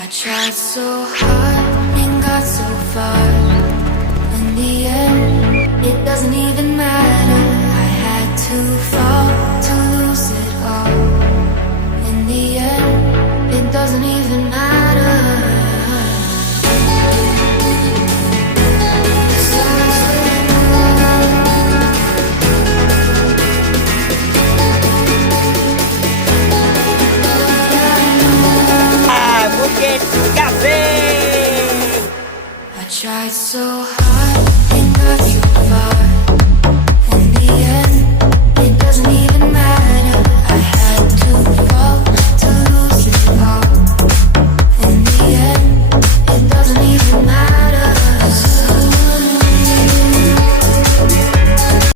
I tried so hard and got so far. In the end, it doesn't even matter. I had to fall to lose it all. In the end, it doesn't even matter. Porque café! I tried so